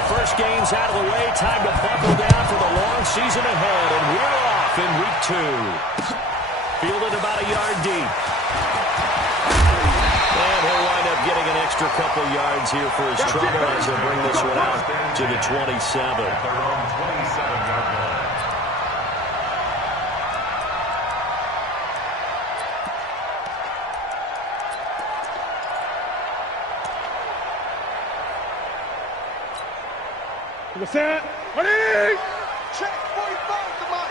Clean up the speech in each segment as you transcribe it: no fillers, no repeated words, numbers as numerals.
The first game's out of the way. Time to buckle down for the long season ahead. And we're off in week 2. Fielded about a yard deep. And he'll wind up getting an extra couple yards here for his trouble as he'll bring this one out to the 27. Set. Ready? Check 45 to Mike.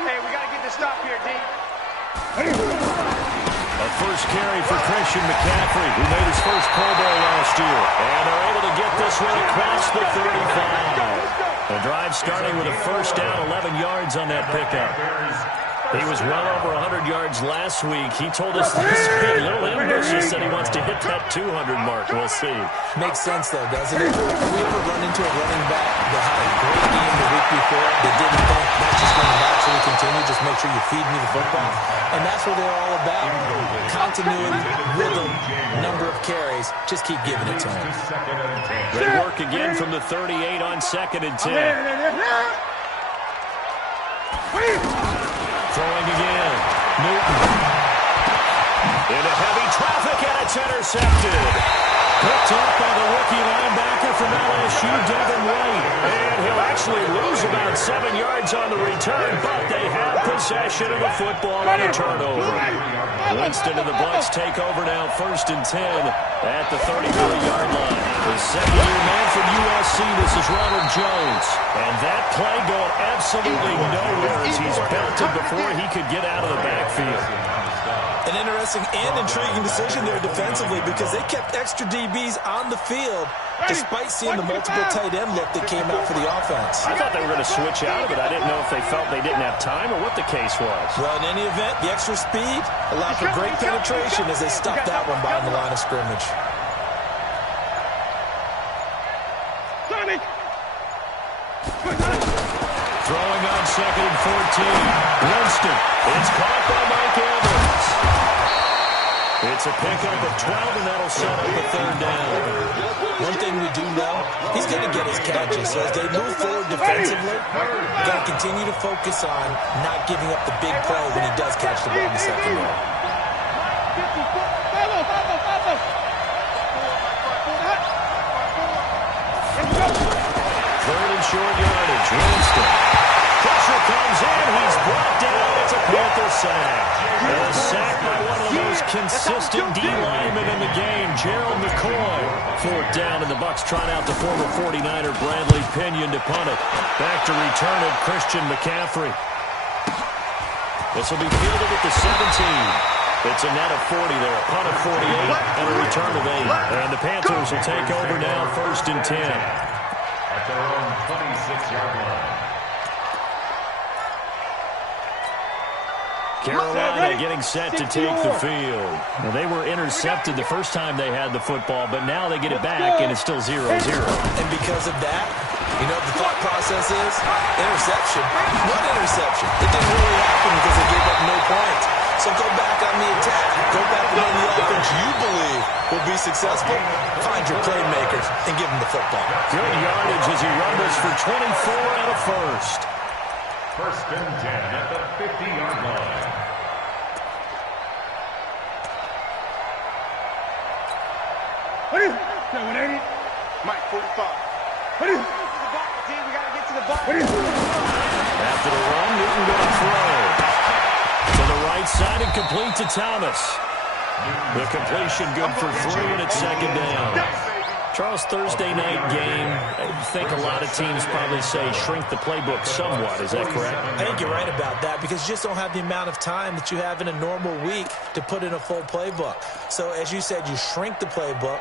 Hey, we got to get this stop here, D. A first carry for Christian McCaffrey, who made his first Pro Bowl last year. And they're able to get this one across the 35. The drive starting with a first down, 11 yards on that pickup. He was well over 100 yards last week. He told us this week, a little ambitious, that he wants to hit that 200 mark. We'll see. Makes sense, though, doesn't it? If we ever run into a running back that had a great game the week before, that didn't think, that's just going to naturally continue, just make sure you feed me the football. And that's what they're all about. Continuity, rhythm, number of carries. Just keep giving it to him. Great work again from the 38 on 2nd and 10. Throwing again. Newton. Into heavy traffic, and it's intercepted. Picked up by the rookie linebacker from LSU, Devin White. And he'll actually lose about 7 yards on the return, but they have possession of the football on a turnover. Winston and the Bucs take over now, 1st and 10 at the 34-yard line. The second-year man from USC, this is Ronald Jones. And that play going absolutely nowhere as he's belted before he could get out of the backfield. An interesting and intriguing decision there defensively because they kept extra DBs on the field despite seeing the multiple tight end look that came out for the offense. I thought they were going to switch out of it. I didn't know if they felt they didn't have time or what the case was. Well, in any event, the extra speed allowed for great penetration as they stopped that one behind the line of scrimmage. Throwing on 2nd and 14. Winston. It's caught by Mike Evans. It's a pickup of 12, and that'll set up a 3rd down. One thing we do know, he's going to get his catches. So as they move forward defensively, we've got to continue to focus on not giving up the big play when he does catch the ball in the secondary. 3rd and short yardage. Winston. Pressure comes in. He's brought down. It's a Panther sack. A sack by one of the most consistent D linemen in the game, Gerald McCoy. 4th down, and the Bucs trying out the former 49er Bradley Pinion to punt it. Back to return it, Christian McCaffrey. This will be fielded at the 17. It's a net of 40 there, a punt of 48, and a return of 8. And the Panthers will take over now, 1st and 10. At their own 26-yard line. Carolina getting set to take the field. Well, they were intercepted the first time they had the football, but now they get it back, and it's still 0-0. And because of that, you know what the thought process is? Interception. What interception? It didn't really happen because they gave up no points. So go back on the attack. Go back on the offense you believe will be successful. Find your playmakers and give them the football. Good yardage as he rumbles for 24 and a first. 1st and 10 at the 50-yard line. Mike, 45. We got to get to the ball. After the run, Newton going to throw. To the right side and complete to Thomas. The completion good for 3, and it's 2nd down. Charles, Thursday night game, I think a lot of teams probably say shrink the playbook somewhat. Is that correct? I think you're right about that because you just don't have the amount of time that you have in a normal week to put in a full playbook. So as you said, you shrink the playbook,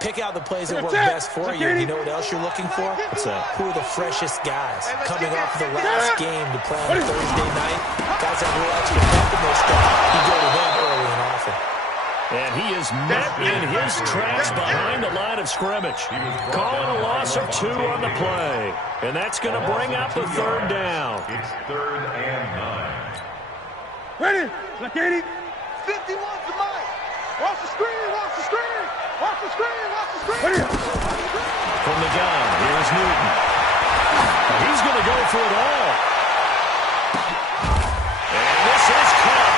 pick out the plays that work best for you. You know what else you're looking for? What's that? Who are the freshest guys coming off of the last game to play on a Thursday night? Guys that will actually pump in their stuff. You go to them early and often. And he is met in his tracks behind the line of scrimmage. Calling a loss of 2 on the play. And that's going to bring up the 3rd down. It's 3rd and 9. Ready? Look at it. 51 to Mike. Watch the screen. Watch the screen. Watch the screen. Watch the screen. From the gun, here's Newton. He's going to go for it all. And this is caught.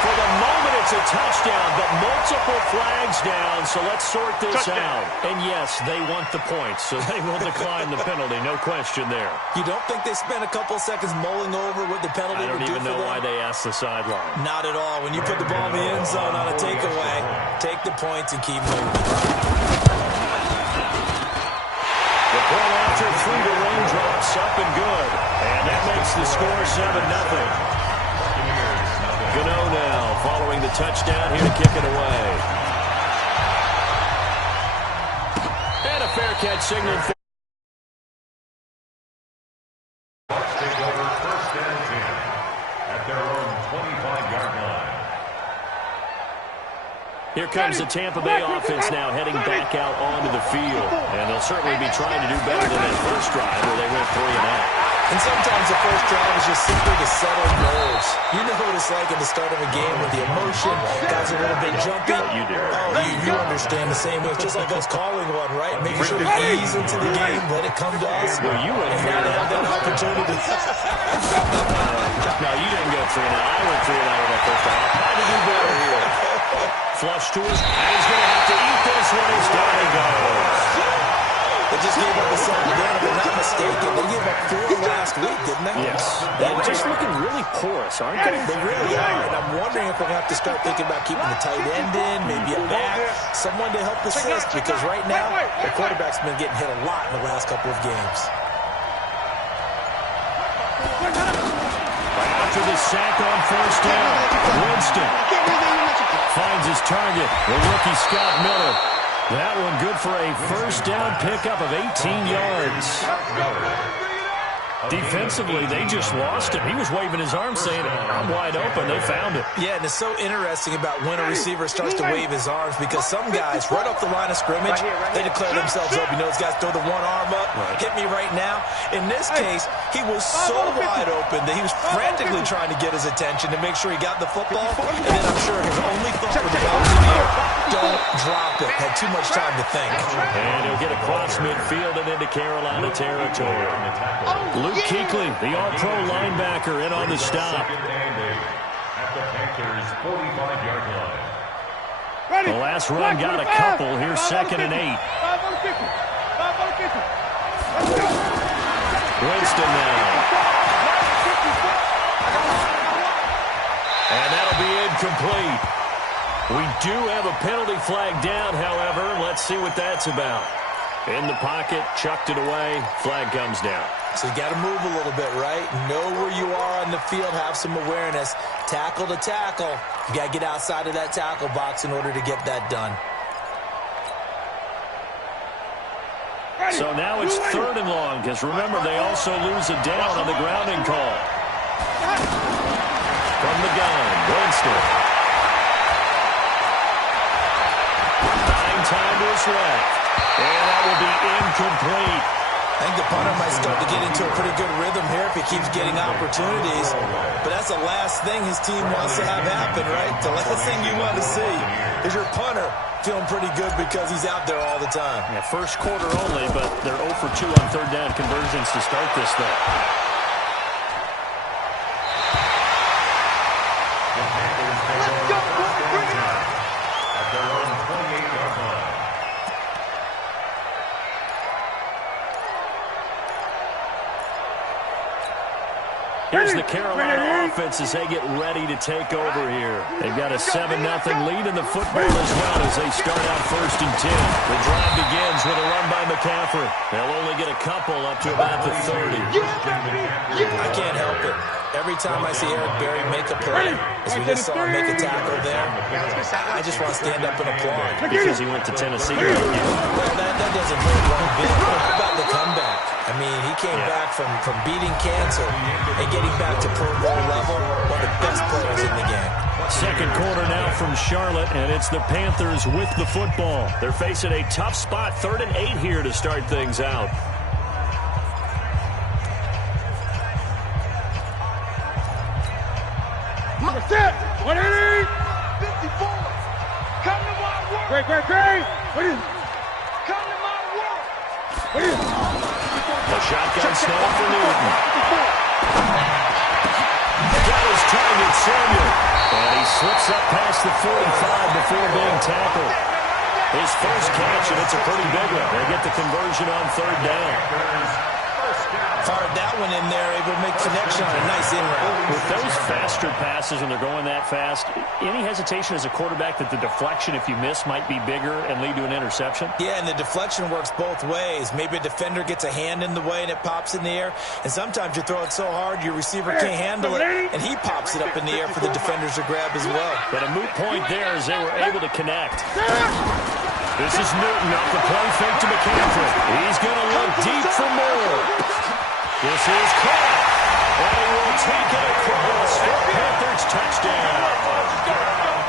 For the moment, it's a touchdown, but multiple flags down, so let's sort this out. And yes, they want the points, so they will decline the penalty, no question there. You don't think they spent a couple seconds mulling over what the penalty would do for them? I don't even know why they asked the sideline. Not at all. When you put the ball in the end zone on a takeaway, take the points and keep moving. The point after through the raindrops, up and good. And that makes the score 7-0. Gano now following the touchdown here to kick it away. And a fair catch signal for Bucs take over 1st and 10 at their own 25-yard line. Here comes the Tampa Bay offense now heading back out onto the field. And they'll certainly be trying to do better than that first drive where they went 3 and out. And sometimes the first drive is just simply to settle nerves. You know what it's like at the start of a game with the emotion. Guys are a little bit jumpy. You do. Oh, you understand the same way. It's just like us calling one, right? Making sure we ease into the game, let it come to us. Well, you went and now they have that opportunity. No, you didn't go 3 and out. I went 3 and out with that first drive. Trying to do better here. Flush to us. And he's going to have to eat this one as down he goes. They just gave up a second down, if I'm not mistaken. They gave up 4 last week, didn't they? Yes. They're just looking really porous, aren't they? They really are. And I'm wondering if we're going to have to start thinking about keeping the tight end in, maybe a back, someone to help assist, because right now, the quarterback's been getting hit a lot in the last couple of games. After the sack on first down, Winston finds his target, the rookie Scott Miller. That one good for a first down pickup of 18 yards. Defensively, they just lost him. He was waving his arms saying, I'm wide open. They found it. Yeah, and it's so interesting about when a receiver starts to wave his arms, because some guys, right off the line of scrimmage, they declare themselves open. You know, those guys throw the one arm up, hit me right now. In this case, he was so wide open that he was frantically trying to get his attention to make sure he got the football, and then I'm sure his only thought when the ball was in the air, don't drop it. Had too much time to think. And he'll get across midfield and into Carolina territory. Luke Kuechly, the all-pro linebacker, in on the stop. Second and 8 at the Panthers' 45-yard line. The last run got a couple. Here's 2nd and 8. Winston now. And that'll be incomplete. We do have a penalty flag down, however. Let's see what that's about. In the pocket, chucked it away, flag comes down. So you got to move a little bit, right? Know where you are on the field, have some awareness. Tackle to tackle. You got to get outside of that tackle box in order to get that done. So now it's 3rd and long, because remember, they also lose a down on the grounding call. From the gun, Winston. 9 timers left. And that will be incomplete. I think the punter might start to get into a pretty good rhythm here if he keeps getting opportunities. But that's the last thing his team wants to have happen, right? The last thing you want to see is your punter feeling pretty good because he's out there all the time. Yeah, first quarter only, but they're 0 for 2 on 3rd down conversions to start this thing. Let's go, at their own 28-yard line. Here's the Carolina offense as they get ready to take over here. They've got a 7-0 lead in the football as well as they start out 1st and 10. The drive begins with a run by McCaffrey. They'll only get a couple up to about the 30. I can't help it. Every time I see Eric Berry make a play, as we just saw him make a tackle there, I just want to stand up and applaud. Because he went to Tennessee. Well, that doesn't hurt one bit. How about the comeback? I mean, he came back from beating cancer and getting back to Pro Bowl level, one of the best players in the game. Second quarter now from Charlotte, and it's the Panthers with the football. They're facing a tough spot, 3rd and 8 here to start things out. Come to my work. Great. Come to my work. The shotgun snap for Newton. Got his target, Samuel. And he slips up past the 45 before being tackled. His first catch, and it's a pretty big one. They get the conversion on third down. Fired that one in there, able to make connection on a nice in route. With those faster passes, when they're going that fast, any hesitation as a quarterback that the deflection, if you miss, might be bigger and lead to an interception? Yeah, and the deflection works both ways. Maybe a defender gets a hand in the way and it pops in the air. And sometimes you throw it so hard your receiver can't handle it, and he pops it up in the air for the defenders to grab as well. But a moot point there as they were able to connect. This is Newton off the play fake to McCaffrey. He's going to look deep for more. This is caught. And he will take it across for Panthers touchdown.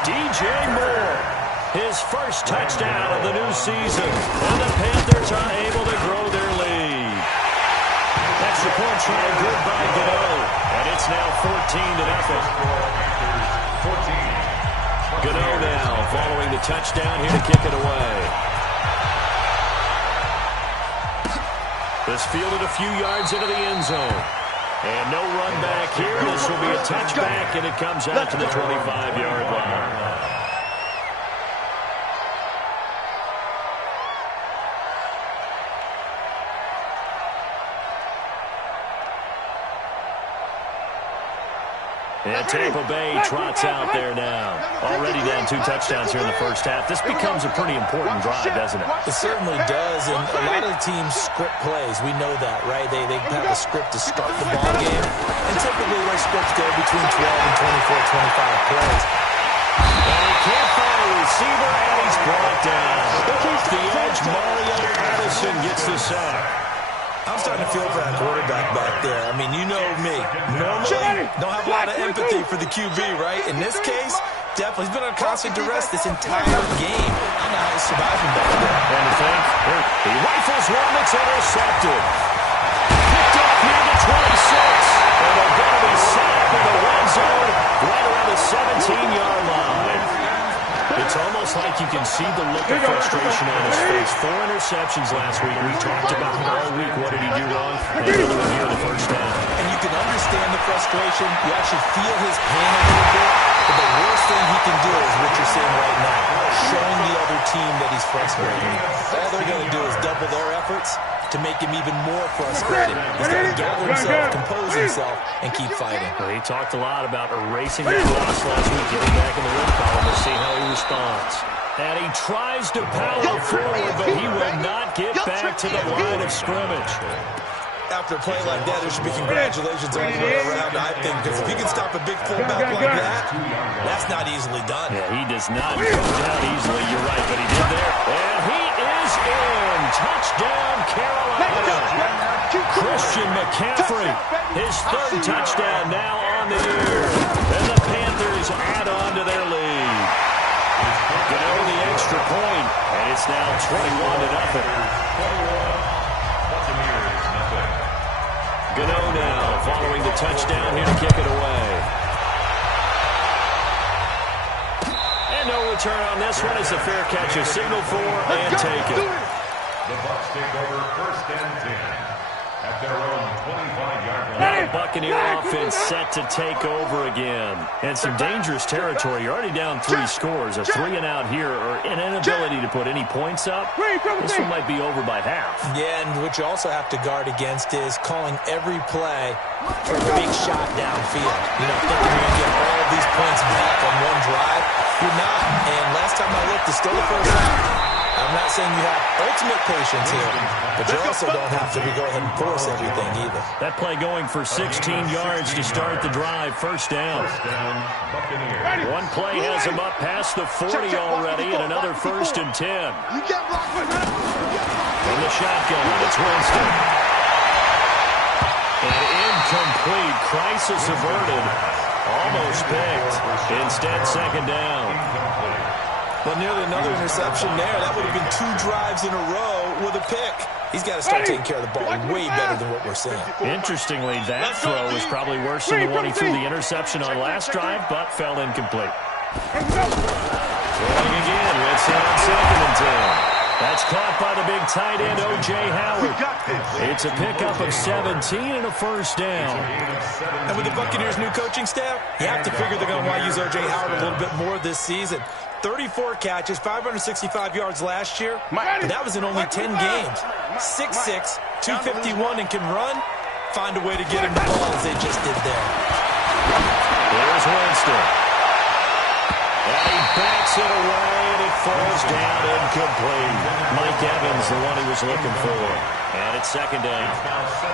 DJ Moore, his first touchdown of the new season. And the Panthers are able to grow their lead. Extra point try good by Gano. And it's now 14-0. Gano now following the touchdown here to kick it away. This fielded a few yards into the end zone. And no run back here. This will be a touchback, and it comes out to the 25-yard line. And Tampa Bay trots out there now. Already down 2 touchdowns here in the first half. This becomes a pretty important drive, doesn't it? It certainly does, and a lot of the teams script plays. We know that, right? They have a script to start the ball game, and typically their scripts go between 12 and 24, 25 plays. And he can't find a receiver, and he's brought down. Off the edge, Mario Addison gets the sack. I'm starting to feel for that quarterback back there. I mean, you know me. Normally, don't have a lot of empathy for the QB, right? In this case, definitely. He's been on constant duress this entire game. I don't know how he's surviving back there. And to think, he rifles one that's intercepted. Picked up here to 26. And they're going to be set up in the red zone right around the 17-yard line. It's almost like you can see the look of frustration on his face. 4 interceptions last week. We talked about it all week. What did he do wrong? And another one here in the first down. And you can understand the frustration. You actually feel his pain a little bit. But the worst thing he can do is what you're seeing right now, showing the other team that he's frustrated. All they're going to do is double their efforts to make him even more frustrated. He's got to gather himself, compose himself, and keep fighting. Well, he talked a lot about erasing that loss last week, getting back in the win column to see how he responds. And he tries to power forward, but he will not get back to the line of scrimmage. After a play like that, there should be congratulations all the way around, I think, because if you can stop a big fullback like that, that's not easily done. Yeah, he does not go down easily, you're right, but he did there. And he is in. Touchdown, Carolina. Christian McCaffrey, his 3rd touchdown now on the year. And the Panthers add on to their lead. Gano the extra point, and it's now 21-0. Gano now following the touchdown here to kick it away. And no return on this one. It's a fair catch, a signal for, and take it. The Bucs take over 1st and 10 at their own 25-yard line. Now Buccaneer offense set to take over again. And some dangerous territory. You're already down 3 scores. A 3-and-out here, or an inability to put any points up. This one might be over by half. Yeah, and what you also have to guard against is calling every play for a big shot downfield. You know, thinking you're going to get all these points back on one drive. You're not. And last time I looked, it's still the first half. I'm not saying you have ultimate patience here, but you also don't have to go ahead and force everything either. That play going for 16 yards to start the drive. First down. One play has him up past the 40 already, and another 1st and 10. From the shotgun, it's Winston. And incomplete. Crisis averted. Almost picked. Instead, 2nd down. Well, nearly another interception there. That would have been 2 drives in a row with a pick. He's got to start taking care of the ball way better than what we're seeing. Interestingly, that throw was probably worse than the one he threw the interception on last drive, but fell incomplete. Throwing again. Winston on 2nd and 10. That's caught by the big tight end, O.J. Howard. It's a pickup of 17 and a first down. And with the Buccaneers' new coaching staff, you have to figure they're going to want to use O.J. Howard a little bit more this season. 34 catches, 565 yards last year, but that was in only 10 games. 6'6", 251, and can run. Find a way to get him the ball as they just did there. Here's Winston. And he backs it away, and it falls down incomplete. Mike Evans, the one he was looking for. And it's 2nd down.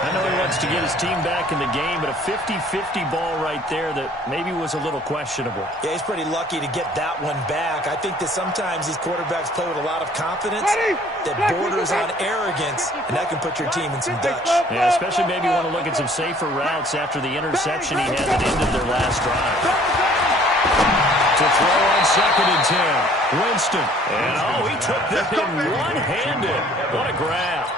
I know he wants to get his team back in the game, but a 50-50 ball right there that maybe was a little questionable. Yeah, he's pretty lucky to get that one back. I think that sometimes these quarterbacks play with a lot of confidence that borders on arrogance, and that can put your team in some Dutch. Yeah, especially maybe want to look at some safer routes after the interception he had that ended their last drive. To throw on 2nd and 10. Winston. And, he took that in one-handed. What a grab.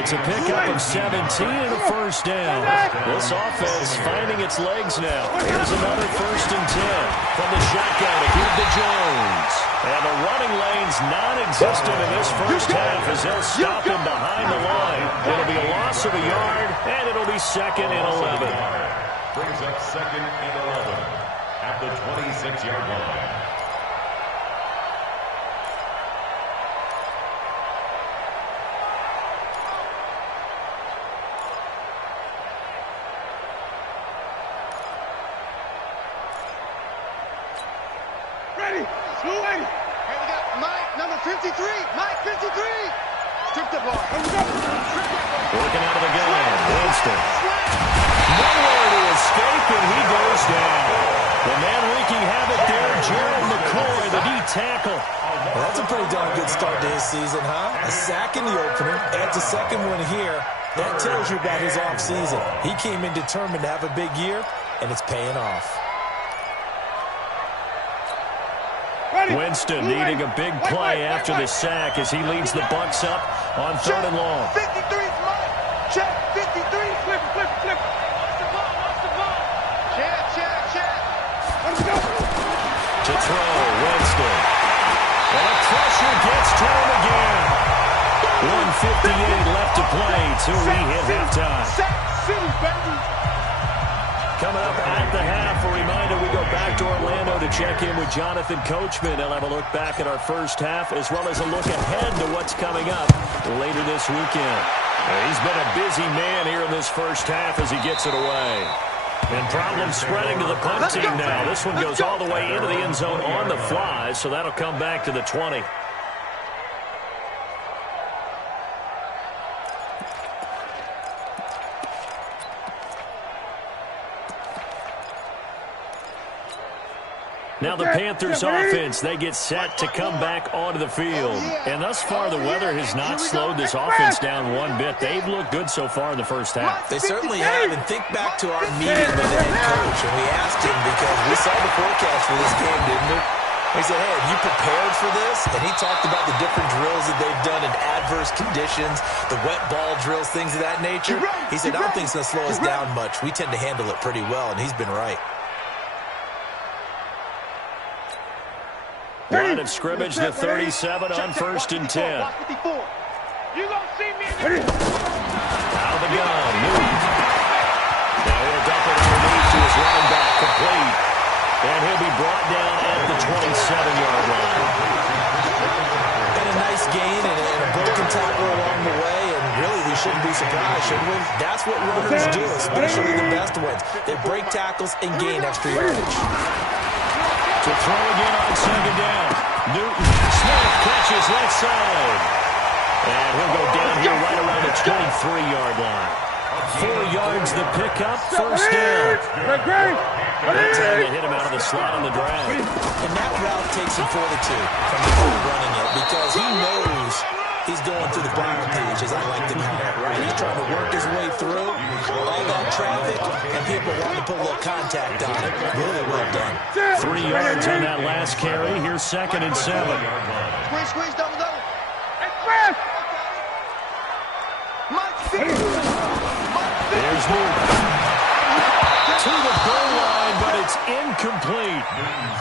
It's a pickup of 17 and a first down. This offense finding its legs now. Here's another 1st and 10. From the shotgun to give to Jones. And the running lane's non-existent in this first half as they'll stop him behind the line. It'll be a loss of a yard, and it'll be 2nd and 11. Brings up 2nd and 11. At the 26-yard line. Ready. Ready. Hey, we got Mike, number 53. Mike, 53. Strip the ball. Working out of the gun. Winston. Nowhere to escape, and he goes down. The man wreaking havoc there, Gerald McCoy, the D tackle. Well, that's a pretty darn good start to his season, huh? A sack in the opener, adds a second one here. That tells you about his offseason. He came in determined to have a big year, and it's paying off. Winston needing a big play after the sack as he leads the Bucs up on 3rd and long. 53 Mike. Check. 53. Flip. Watch the ball. Check. To throw, Winston. And the pressure gets to him again. 1:58 left to play till we hit halftime. Coming up at the half, a reminder we go back to Orlando to check in with Jonathan Coachman. He'll have a look back at our first half as well as a look ahead to what's coming up later this weekend. He's been a busy man here in this first half as he gets it away. And problems spreading to the punt team now. This one goes all the way into the end zone on the fly, so that'll come back to the 20. Now the Panthers offense, they get set to come back onto the field. And thus far, the weather has not slowed this offense down one bit. They've looked good so far in the first half. They certainly have. And think back to our meeting with the head coach. And we asked him because we saw the forecast for this game, didn't we? He said, hey, have you prepared for this? And he talked about the different drills that they've done in adverse conditions, the wet ball drills, things of that nature. He said, I don't think it's going to slow us down much. We tend to handle it pretty well, and he's been right. Line of scrimmage, the 37 on 1st and 10. You gonna see me? Out of the gun, Newton. Now he'll dump it underneath to his running back, complete. And he'll be brought down at the 27-yard line. And a nice gain and a broken tackle along the way, and really we shouldn't be surprised, should we? That's what runners do, especially the best ones. They break tackles and gain extra yardage. To throw again on 2nd down. Newton. Smith catches left side. And he'll go down here right around the 23-yard line. 4 yards the pickup, first down. That time they hit him out of the slot on the drag. And that route takes some fortitude from the guy running it because he knows he's going through the briar page, as I like to call it, right? He's trying to work his way through all that traffic, and people want to put a little contact on it. Really well done. 3 yards on that last carry. Here's 2nd and 7. Squeeze, double. There's Newton. To the goal line, but it's incomplete.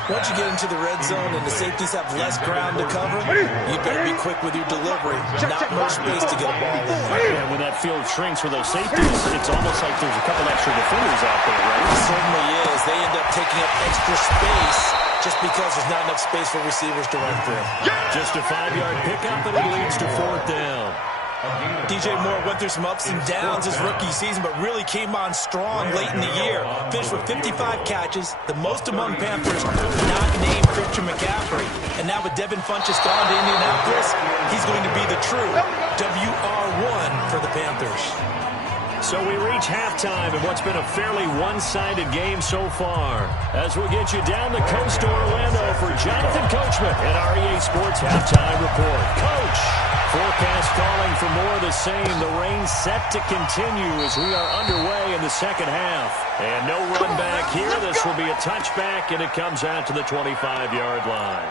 Once you get into the red zone and the safeties have less ground to cover, you better be quick with your delivery. Not much space to get a ball in. And when that field shrinks for those safeties, it's almost like there's a couple extra defenders out there, right? It certainly is. They end up taking up extra space just because there's not enough space for receivers to run through. Just a 5-yard pickup, and it leads to 4th down. DJ Moore went through some ups and downs his rookie season, but really came on strong late in the year. Finished with 55 catches, the most among Panthers not named Christian McCaffrey. And now with Devin Funchess gone to Indianapolis, he's going to be the true WR1 for the Panthers. So we reach halftime in what's been a fairly one-sided game so far. As we get you down the coast to Orlando for Jonathan Coachman and our EA Sports Halftime Report. Coach, forecast calling for more of the same. The rain set to continue as we are underway in the second half. And no run back here. This will be a touchback, and it comes out to the 25-yard line.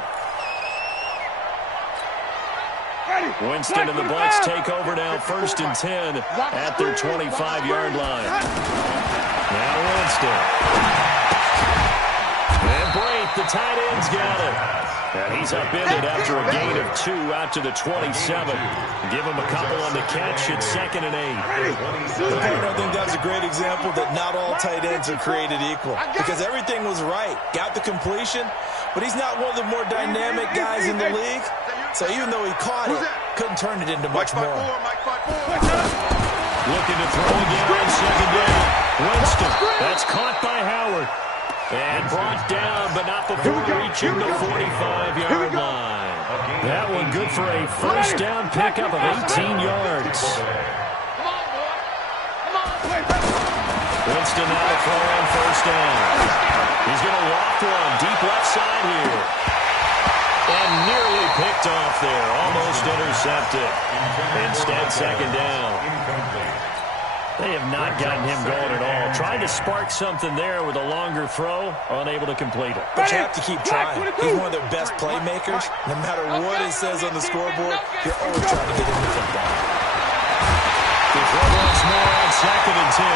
Winston and the Bucs take over now, 1st and 10 at their 25-yard line. Now Winston. And Brate, the tight end's got it. And he's upended after a gain of 2 out to the 27. Give him a couple on the catch at 2nd and 8. I think that was a great example that not all tight ends are created equal. Because everything was right. Got the completion, but he's not one of the more dynamic guys in the league. So even though he caught it, couldn't turn it into much more. Looking to throw again on 2nd down. Winston, that's caught by Howard. And brought down, but not before reaching the 45-yard line. That one good for a 1st down pickup of 18 yards. Winston now to throw on 1st down. He's going to walk one deep left side here. And nearly picked off there. Almost intercepted. Instead, 2nd down. They have not gotten him going at all. Trying to spark something there with a longer throw. Unable to complete it. But you have to keep trying. He's one of their best playmakers. No matter what it says on the scoreboard, you're always trying to get him the football. To throw once more on 2nd and 10.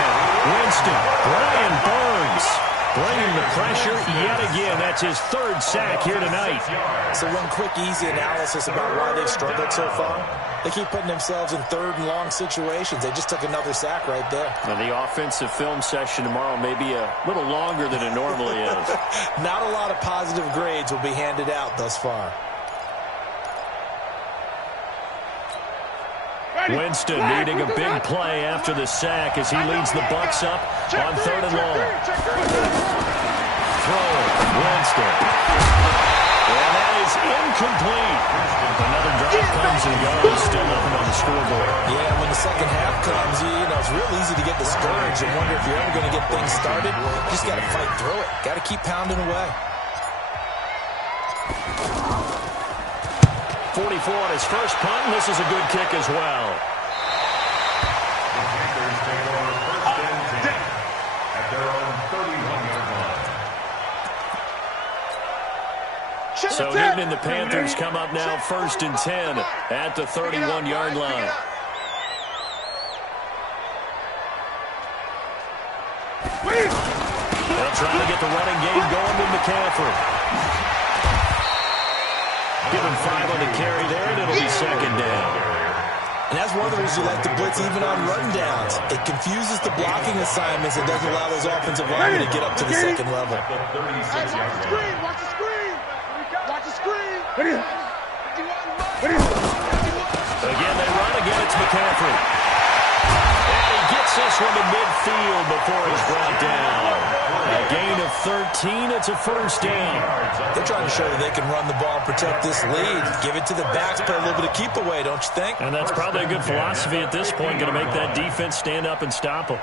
Winston. Brian Burns. Bringing the pressure yet again. That's his 3rd sack here tonight. So one quick, easy analysis about why they've struggled so far. They keep putting themselves in 3rd and long situations. They just took another sack right there. Now, the offensive film session tomorrow may be a little longer than it normally is. Not a lot of positive grades will be handed out thus far. Winston needing a big play after the sack as he leads the Bucs up on 3rd and long. Throw, Winston. And that is incomplete. Another drive comes and goes. Still nothing on the scoreboard. Yeah, when the second half comes, it's real easy to get discouraged and wonder if you're ever going to get things started. You just got to fight through it. Got to keep pounding away. 44 on his first punt, and this is a good kick as well. At their own 31-yard line. So Newton and the Panthers come up now 1st and 10 at the 31-yard line. They'll try to get the running game going with McCaffrey. Give him 5 on the carry there, and it'll be 2nd down. And that's one of the reasons you like to blitz even on rundowns. It confuses the blocking assignments and doesn't allow those offensive linemen to get up to the 2nd level. Watch the screen! Watch the screen! Watch the screen! Again, they run. Again, it's McCaffrey. And he gets this one to midfield before he's brought down. A gain of 13. It's a 1st down. They're trying to show that they can run the ball and protect this lead. Give it to the backs, play a little bit of keep away, don't you think? And that's probably a good philosophy at this point. Going to make that defense stand up and stop them.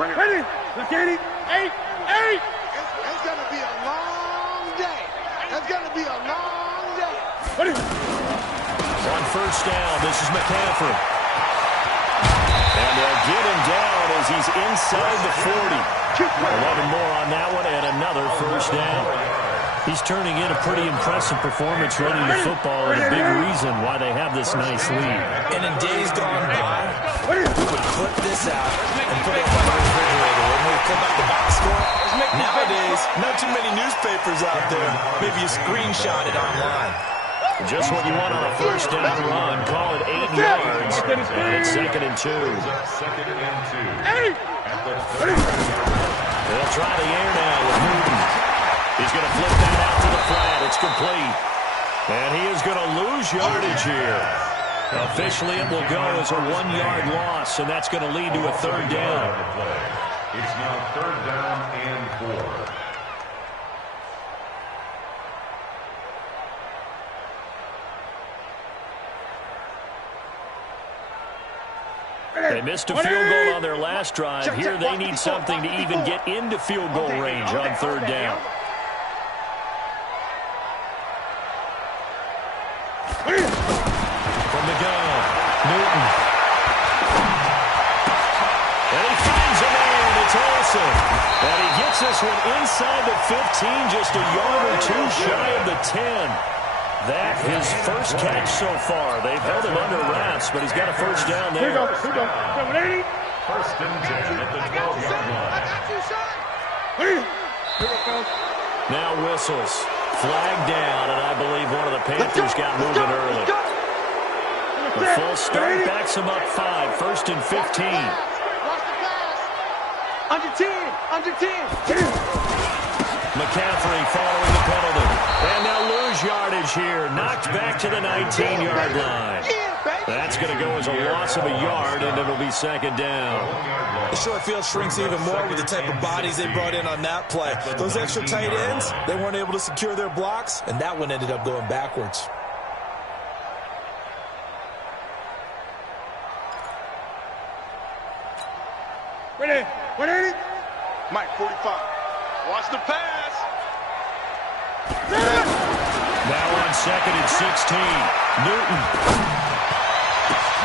Ready? Look at it. 8. It's going to be a long day. It's going to be a long day. Ready? On 1st down, this is McCaffrey. And they'll get him down as he's inside the 40. 11 more on that one, and another 1st down. He's turning in a pretty impressive performance running the football, and a big reason why they have this nice lead. And in days gone by, We would clip this out and put it on the refrigerator. When we clip out the box score, nowadays, not too many newspapers out there. Maybe you screenshot it online. Just what you want on a first down run. Call it 8 yards. And it's 2nd and 2. They'll try the air now with Newton. He's going to flip that out to the flat. It's complete. And he is going to lose yardage here. Officially, it will go as a 1-yard loss, and that's going to lead to a 3rd down. It's now 3rd down and 4. They missed a field goal on their last drive. Here they need something to even get into field goal range on 3rd down. From the gun, Newton. And he finds a man. It's Olsen. And he gets this one inside the 15, just a yard or 2 shy of the 10. That his first catch so far. They've held him under wraps, but he's got a first down there. First and 10 at the 12-yard line. Now whistles. Flag down, and I believe one of the Panthers got moving early. The full start backs him up 5. 1st and 15. Under 10. McCaffrey following the penalty. And they'll lose yardage here. Knocked back to the 19-yard line. That's going to go as a loss of a yard, and it'll be 2nd down. The short field shrinks even more with the type of bodies they brought in on that play. Those extra tight ends, they weren't able to secure their blocks, and that one ended up going backwards. Ready? Mike, 45. Watch the pass. Now on 2nd and 16. Newton.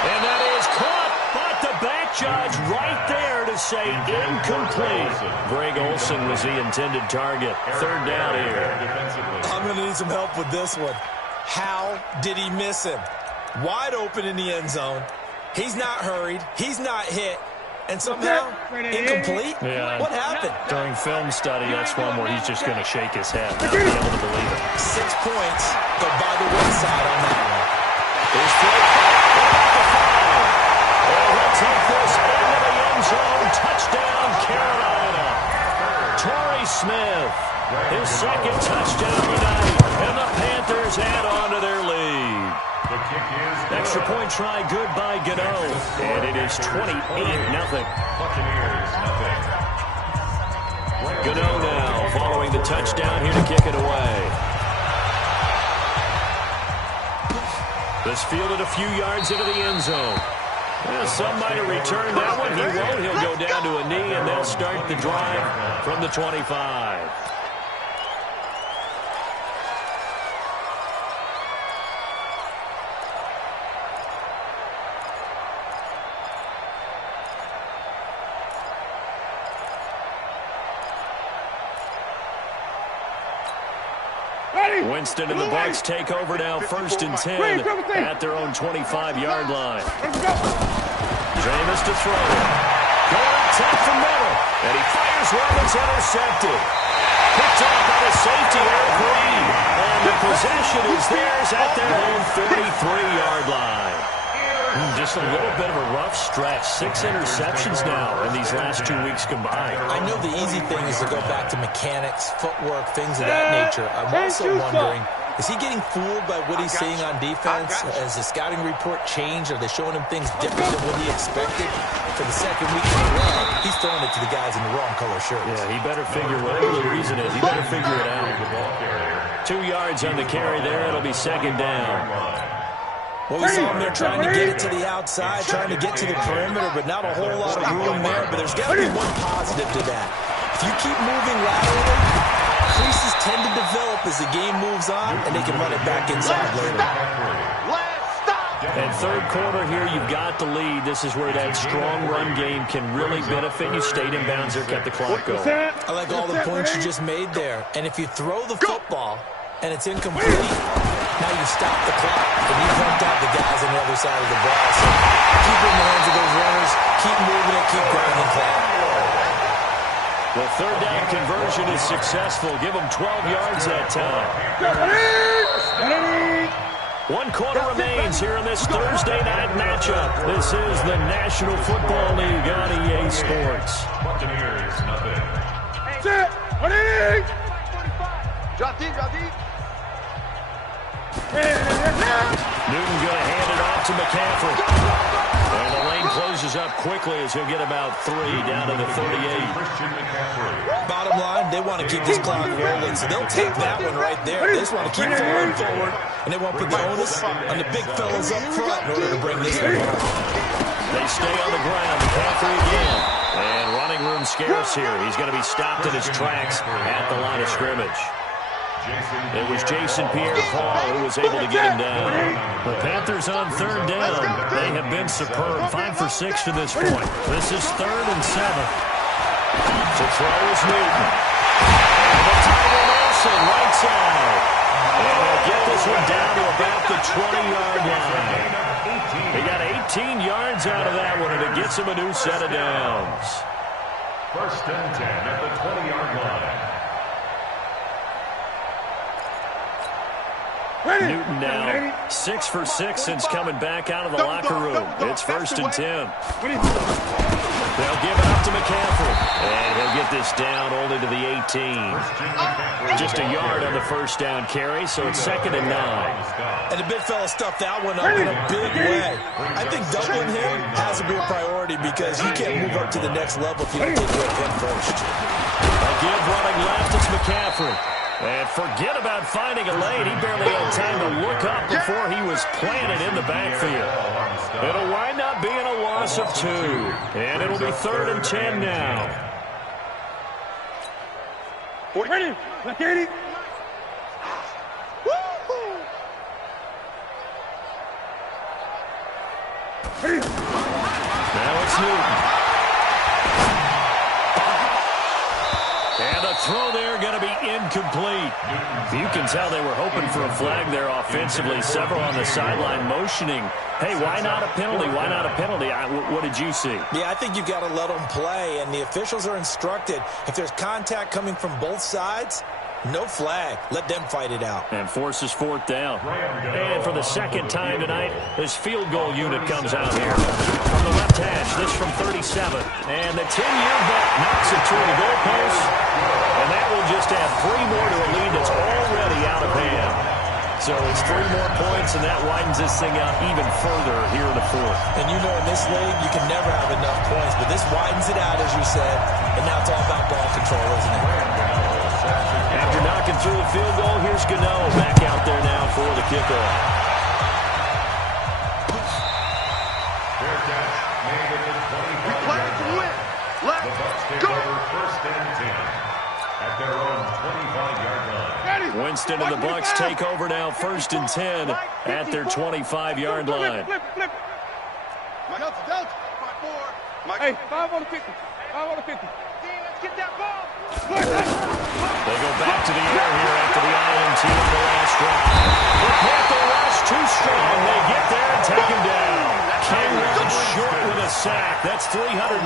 And that is caught, but the back judge right there to say incomplete. Greg Olsen was the intended target. 3rd down here. I'm going to need some help with this one. How did he miss him? Wide open in the end zone. He's not hurried. He's not hit. And somehow, incomplete? Yeah. What happened? During film study, that's one where he's just going to shake his head. Not be able to believe it. 6 points go by the wayside on that one. There's 3. And he'll take this into the end zone. Touchdown, Carolina. Torrey Smith, his 2nd touchdown tonight. And the Panthers add on to their lead. The kick is good. Extra point try good by Gano. And it is 28-0. Buccaneers, nothing. Gano now following the touchdown here to kick it away. This fielded a few yards into the end zone. Well, some might have returned that one. He won't. He'll go down to a knee, and they'll start the drive from the 25. Winston and the Bucs take over now, 1st and 10 at their own 25-yard line. Jameis to throw. Going up top from middle. And he fires one that's intercepted. Picked off by the safety, Eric Reed. And the possession is theirs at their own 33-yard line. Just a little bit of a rough stretch. 6 interceptions now in these last 2 weeks combined. I know the easy thing is to go back to mechanics, footwork, things of that nature. I'm also wondering, is he getting fooled by what he's seeing on defense? Has the scouting report changed? Are they showing him things different than what he expected? For the 2nd week in a row, he's throwing it to the guys in the wrong color shirts. Yeah, he better figure whatever the reason is. He better figure it out. 2 yards on the carry there. It'll be 2nd down. Well, we saw him there trying to get it to the outside, trying to get to the perimeter, but not a whole lot of room there. But there's got to be one positive to that. If you keep moving laterally, creases tend to develop as the game moves on, and they can run it back inside later. And 3rd quarter here, you've got the lead. This is where that strong run game can really benefit you. Stayed in bounds there, kept the clock going. I like all the points you just made there. And if you throw the football, and it's incomplete, now you stop the clock, and you've helped out the guys on the other side of the ball. So keep it in the hands of those runners, keep moving it, keep grinding the clock. The third down conversion is successful. Give them 12 yards that time. 1 quarter remains here in this Thursday night matchup. This is the National Football League on EA Sports. Buccaneers, nothing. Set. Drop deep, drop deep. Newton going to hand it off to McCaffrey. And the lane closes up quickly as he'll get about 3 down to the 38. Bottom line, they want to keep this clock rolling, so they'll take that one right there. They just want to keep throwing forward, and they won't put the onus on the big fellas up front in order to bring this one home. They stay on the ground. McCaffrey again. And running room scarce here. He's going to be stopped in his tracks at the line of scrimmage. It was Jason Pierre-Paul who was able to get him down. The Panthers on third down. They have been superb. 5 for 6 to this point. This is 3rd and 7. To throw is Newton. And the Tyler Nelson right side. And they'll get this one down to about the 20-yard line. They got 18 yards out of that one, and it gets him a new set of downs. 1st and 10 at the 20-yard line. Newton now 6 for 6 since coming back out of the locker room. It's 1st and 10. They'll give it up to McCaffrey. And he'll get this down only to the 18. Just a yard on the first down carry, so it's 2nd and 9. And the big fella stuffed that one up in a big way. I think doubling him has to be a priority because you can't move up to the next level if you don't take care of him first. A give running left, it's McCaffrey. And forget about finding a lane. He barely had time to look up before he was planted in the backfield. It'll wind up being a loss of 2. And it'll be 3rd and 10 now. Ready. Let's get it. Now it's Newton. And the throw there going to be incomplete. You can tell they were hoping for a flag there offensively. Several on the sideline motioning. Hey, why not a penalty? Why not a penalty? What did you see? Yeah, I think you've got to let them play, and the officials are instructed. If there's contact coming from both sides, no flag. Let them fight it out. And forces 4th down. And for the 2nd time tonight, this field goal unit comes out here. From the left hash, this from 37. And the 10-year bet knocks it toward the goalpost. And that will just add 3 more to a lead that's already out of hand. So it's 3 more points, and that widens this thing out even further here in the 4th. And you know in this league, you can never have enough points, but this widens it out, as you said, and now it's all about ball control, isn't it? After knocking through the field goal, here's Gano back out there now for the kickoff. Fair catch made at the 25-yard line. The Bucs take over 1st and 10 at their own 25-yard line. Winston and the Bucs take over now, 1st and 10 at their 25-yard line. Hey, 5 on the 50. 5 on the 50. Let's get that ball. They go back to the air here after the INT in the last drive. The Panther rush too strong. They get there and take him down. King runs short with a sack. That's 315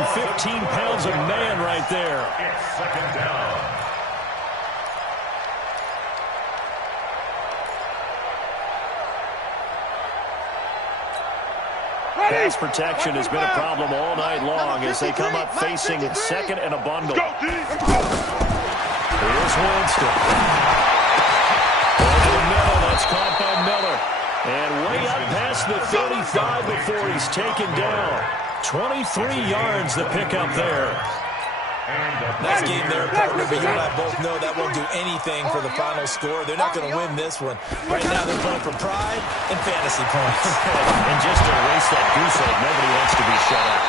pounds of man right there. It's 2nd down. Pass protection has been a problem all night long as they come up facing 2nd and a bundle. Here's Winston. Over the middle, that's caught by Miller. And way up past the 35 before he's taken down. 23 yards the pickup there. Nice game there, partner, but you and I both know that won't do anything for the final score. They're not going to win this one. Right now they're playing for pride and fantasy points. And just to erase that goose egg, nobody wants to be shut out.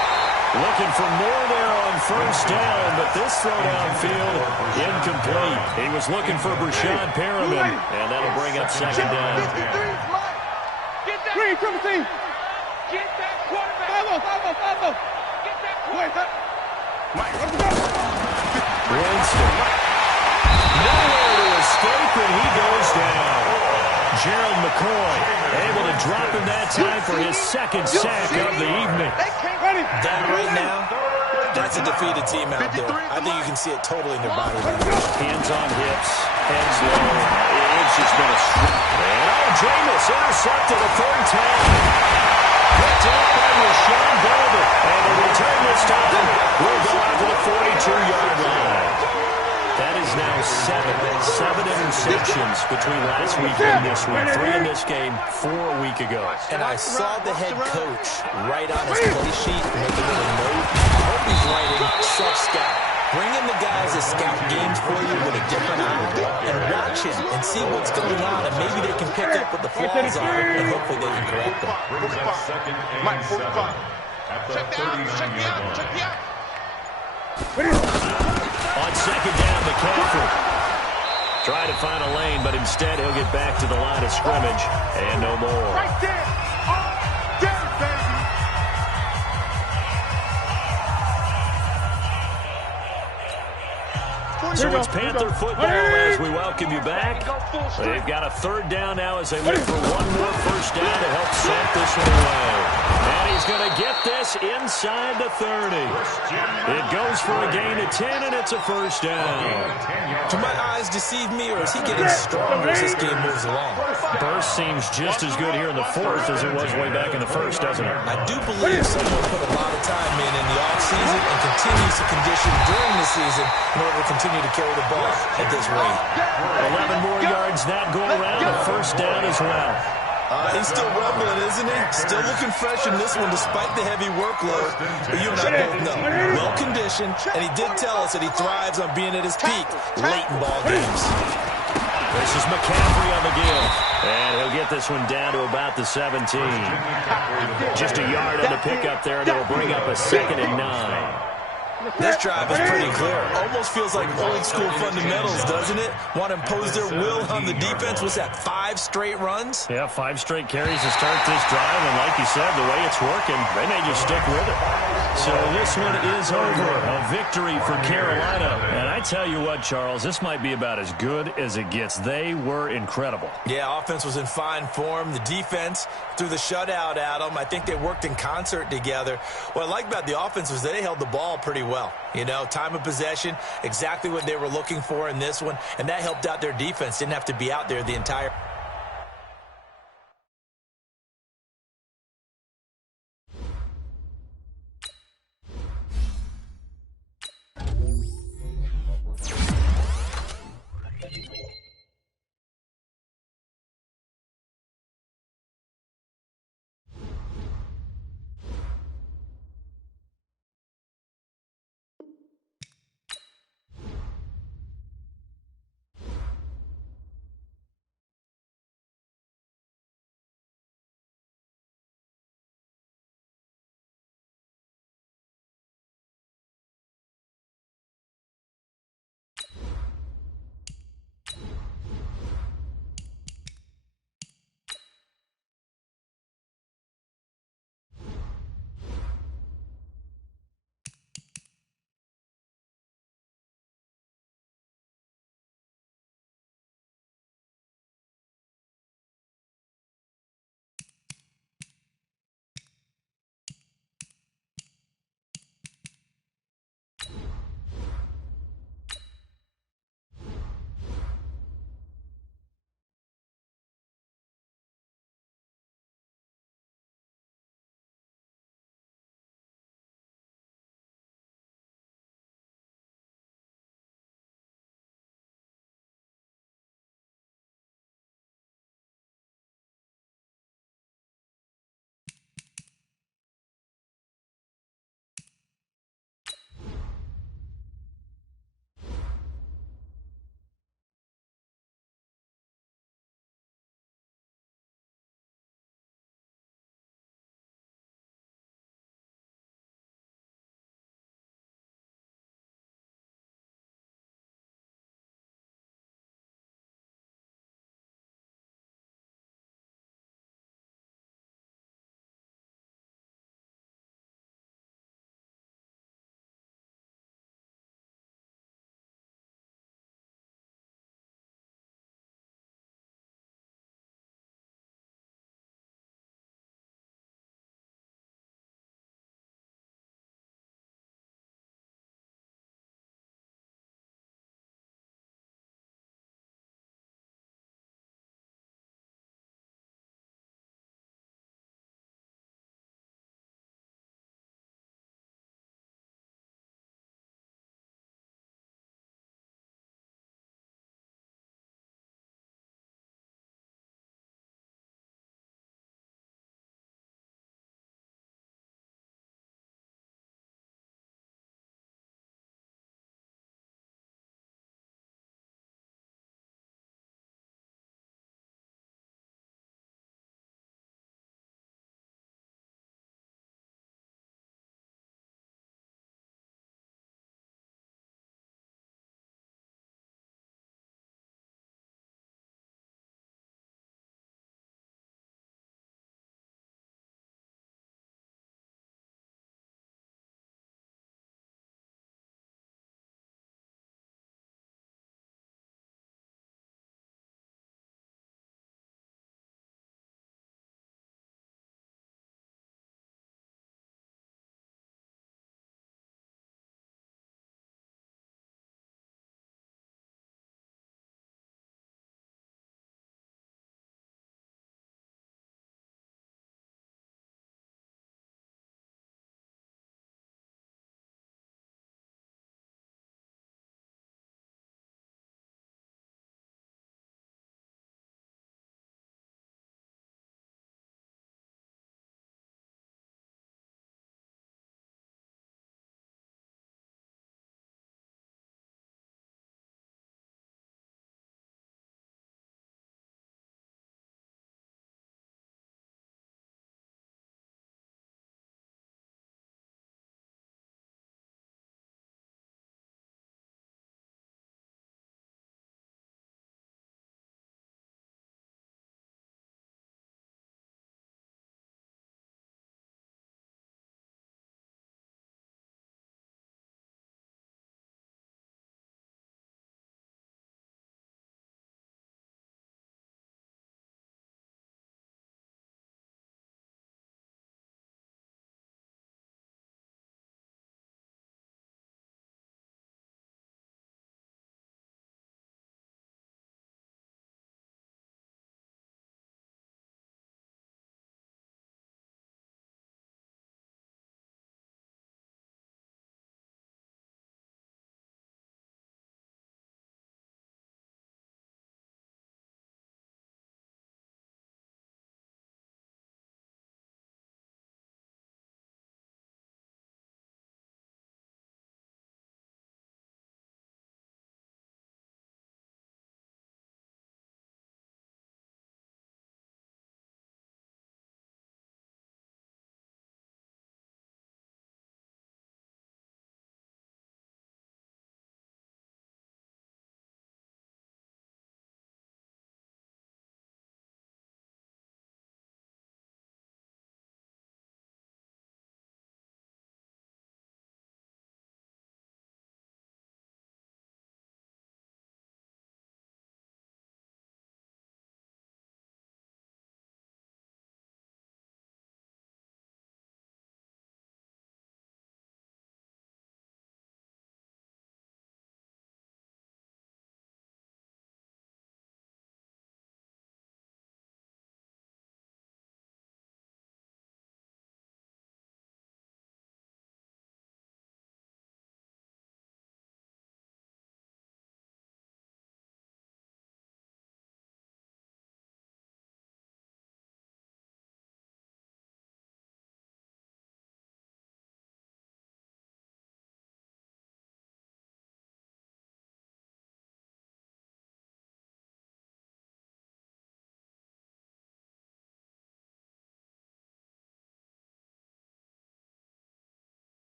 Looking for more there on 1st down, but this throw downfield incomplete. He was looking for Brashad Perriman, and that'll bring up 2nd down. Green, triple team. Get that quarterback. 5-0. Get that quarterback. Winston. Nowhere to escape, and he goes down. Gerald McCoy able to drop him that time for his second sack of the evening. That right now, that's a defeated team out there. I think you can see it totally in their body language. Hands on hips, heads low. It's just been a and Jameis intercepted a third time. Picked up by Rashawn Golden. And the return this time will go out to the 42-yard line. That is now seven interceptions between last week and this week. 3 in this game, 4 a week ago. And I saw the head coach write on his play sheet, make a little note. I hope he's writing self-scout. Bring in the guys that scout games for you with a different eye and watch him and see what's going on, and maybe they can pick up what the flaws are, and hopefully they can correct them. Mike, 45. Check me out. On second down, McCaffrey. Try to find a lane, but instead he'll get back to the line of scrimmage and no more. Right there. There, baby. So it's Panther football as we welcome you back. They've got a third down now as they look for one more first down to help set this one away. And he's going to get this inside the 30. It goes for a gain of 10, and it's a first down. Do my eyes deceive me, or is he getting stronger as this game moves along? Burst seems just as good here in the fourth as it was way back in the first, doesn't it? I do believe someone put a lot of time in the offseason and continues to condition during the season in order to continue to carry the ball at this rate. 11 more yards that go around, a first down as well. He's still rumbling, isn't he? Still looking fresh in this one despite the heavy workload. But you and I both know, well-conditioned, and he did tell us that he thrives on being at his peak late in ball games. This is McCaffrey on the give. And he'll get this one down to about the 17. Just a yard on the pickup there, and it'll bring up a 2nd and 9. This drive is pretty clear. Almost feels like old school fundamentals, doesn't it? Want to impose their will on the defense. Was that 5 straight runs? Yeah, 5 straight carries to start this drive. And like you said, the way it's working, they may just stick with it. So this one is over. A victory for Carolina. And I tell you what, Charles, this might be about as good as it gets. They were incredible. Yeah, offense was in fine form. The defense threw the shutout at them. I think they worked in concert together. What I like about the offense was they held the ball pretty well. You know, time of possession, exactly what they were looking for in this one, and that helped out their defense. Didn't have to be out there the entire